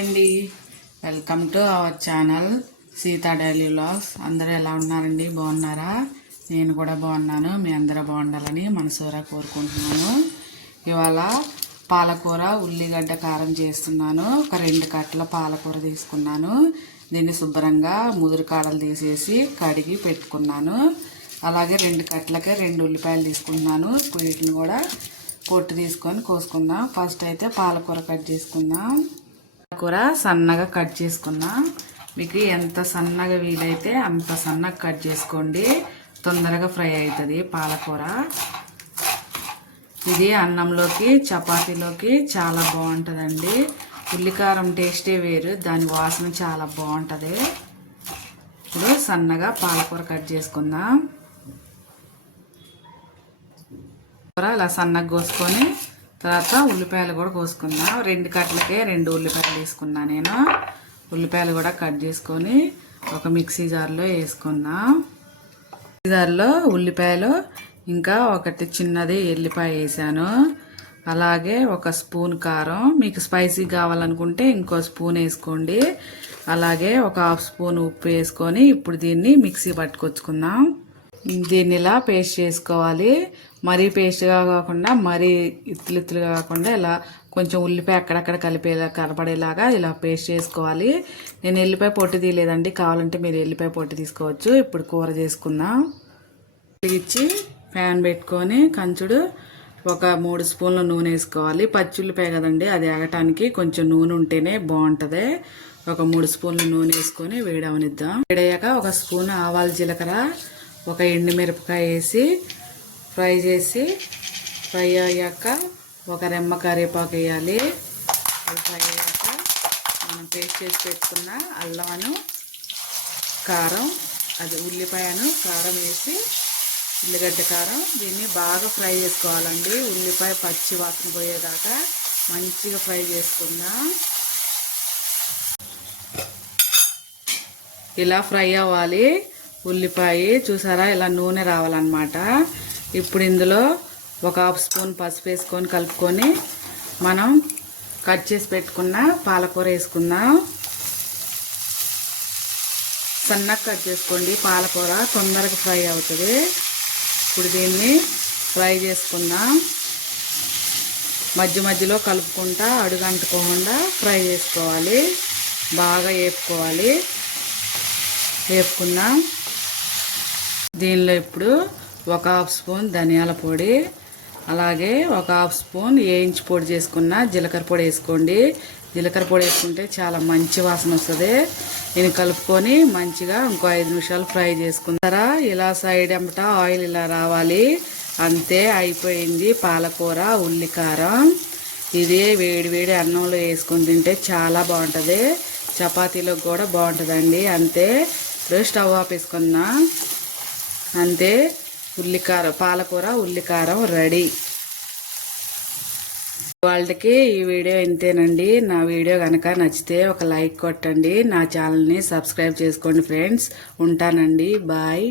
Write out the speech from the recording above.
అండి. Welcome to our channel Sita daily vlogs. అందరూ ఎలా ఉన్నారండి? బాగున్నారా? నేను కూడా బాగున్నాను. మీ అందరూ బాగుండాలని మనసూరా కోరుకుంటున్నాను. ఇవాళ పాలకూర ఉల్లిగడ్డ కారం చేస్తున్నాను. ఒక రెండు కట్టల పాలకూర తీసుకున్నాను. దీన్ని శుభ్రంగా ముదురు కాడలు తీసేసి కడిగి పెట్టుకున్నాను. అలాగే రెండు కట్టలకే రెండు ఉల్లిపాయలు తీసుకున్నాను వీటిని కూడా పొట్టు తీసుకొని కోసుకుందాం. ఫస్ట్ అయితే పాలకూర కట్ చేసుకుందాం. కూర సన్నగా కట్ చేసుకున్నా. మీకు ఎంత సన్నగా వీలైతే అంత సన్నగా కట్ చేసుకోండి. తొందరగా ఫ్రై అవుతుంది పాలకూర. ఇది అన్నంలోకి చపాతీలోకి చాలా బాగుంటుందండి. ఉల్లికారం టేస్టే వేరు దాని వాసన చాలా బాగుంటుంది. ఇప్పుడు సన్నగా పాలకూర కట్ చేసుకుందాం. కూర ఇలా సన్నగా కోసుకొని తర్వాత ఉల్లిపాయలు కూడా కోసుకుందాం. రెండు కట్టలకే రెండు ఉల్లిపాయలు తీసుకున్నా నేను. ఉల్లిపాయలు కూడా కట్ చేసుకొని ఒక మిక్సీ జార్లో వేసుకున్నాం మిక్సీ జార్లో ఉల్లిపాయలు ఇంకా ఒకటి చిన్నది ఎల్లిపాయ వేసాను. అలాగే ఒక స్పూన్ కారం. మీకు స్పైసీ కావాలనుకుంటే ఇంకో స్పూన్ వేసుకోండి. అలాగే ఒక హాఫ్ స్పూన్ ఉప్పు వేసుకొని ఇప్పుడు దీన్ని మిక్సీ పట్టుకొచ్చుకుందాం. దీన్ని ఇలా పేస్ట్ చేసుకోవాలి? మరీ పేస్ట్గా కాకుండా మరీ ఇత్తులు ఇత్తులుగా కాకుండా ఇలా కొంచెం ఉల్లిపాయ అక్కడక్కడ కలిపేలా కనపడేలాగా ఇలా పేస్ట్ చేసుకోవాలి. నేను ఎల్లిపాయ పొట్టు తీయలేదండి. కావాలంటే మీరు ఎల్లిపాయ పొట్టు తీసుకోవచ్చు. ఇప్పుడు కూర చేసుకుందాం. ఇచ్చి ప్యాన్ పెట్టుకొని కంచుడు ఒక మూడు స్పూన్ల నూనె వేసుకోవాలి. పచ్చి ఉల్లిపాయ కదండి అది ఆగటానికి కొంచెం నూనె ఉంటేనే బాగుంటుంది. ఒక మూడు స్పూన్ల నూనె వేసుకొని వేడవనిద్దాం. వేడయ్యాక ఒక స్పూన్ ఆవాల జీలకర్ర ఒక ఎండుమిరపకాయ వేసి ఫ్రై చేసి ఫ్రై అయ్యాక ఒక రెమ్మ కరివేపాకు వేయాలి. ఫ్రై అయ్యాక మనం పేస్ట్ చేసి పెట్టుకున్న అల్లమను కారం అది ఉల్లిపాయను కారం వేసి ఉల్లిగడ్డ కారం దీన్ని బాగా ఫ్రై చేసుకోవాలండి. ఉల్లిపాయ పచ్చి వాసన పోయేదాకా మంచిగా ఫ్రై చేసుకుందాం. ఇలా ఫ్రై అవ్వాలి. ఉల్లిపాయ చూసారా ఇలా నూనె రావాలన్నమాట. ఇప్పుడు ఇందులో ఒక హాఫ్ స్పూన్ పసుపు వేసుకొని కలుపుకొని మనం కట్ చేసి పెట్టుకున్న పాలకూర వేసుకుందాం. సన్నగా కట్ చేసుకోండి పాలకూర తొందరగా ఫ్రై అవుతుంది. ఇప్పుడు దీన్ని ఫ్రై చేసుకుందాం. మధ్య మధ్యలో కలుపుకుంటా అడుగంటుకోకుండా ఫ్రై చేసుకోవాలి. బాగా వేపుకోవాలి. వేపుకుందాం. దీనిలో ఇప్పుడు ఒక హాఫ్ స్పూన్ ధనియాల పొడి అలాగే ఒక హాఫ్ స్పూన్ వేయించి పొడి చేసుకున్న జీలకర్ర పొడి వేసుకోండి. జీలకర్ర పొడి వేసుకుంటే చాలా మంచి వాసన వస్తుంది. దీన్ని కలుపుకొని మంచిగా ఇంకో ఐదు నిమిషాలు ఫ్రై చేసుకుంటారా? ఇలా సైడ్ ఎంపట ఆయిల్ ఇలా రావాలి. అంతే అయిపోయింది పాలకూర ఉల్లికారం. ఇదే వేడి వేడి అన్నంలో వేసుకుని తింటే చాలా బాగుంటుంది. చపాతీలో కూడా బాగుంటుందండి. అంతే. ఇప్పుడు స్టవ్ ఆపేసుకున్నా అంతే ఉల్లికారం పాలకూర ఉల్లికారం రెడీ. వాళ్ళకి ఈ వీడియో ఇంతేనండి. నా వీడియో కనుక నచ్చితే ఒక లైక్ కొట్టండి. నా ఛానల్ని సబ్స్క్రైబ్ చేసుకోండి ఫ్రెండ్స్. ఉంటానండి. బాయ్.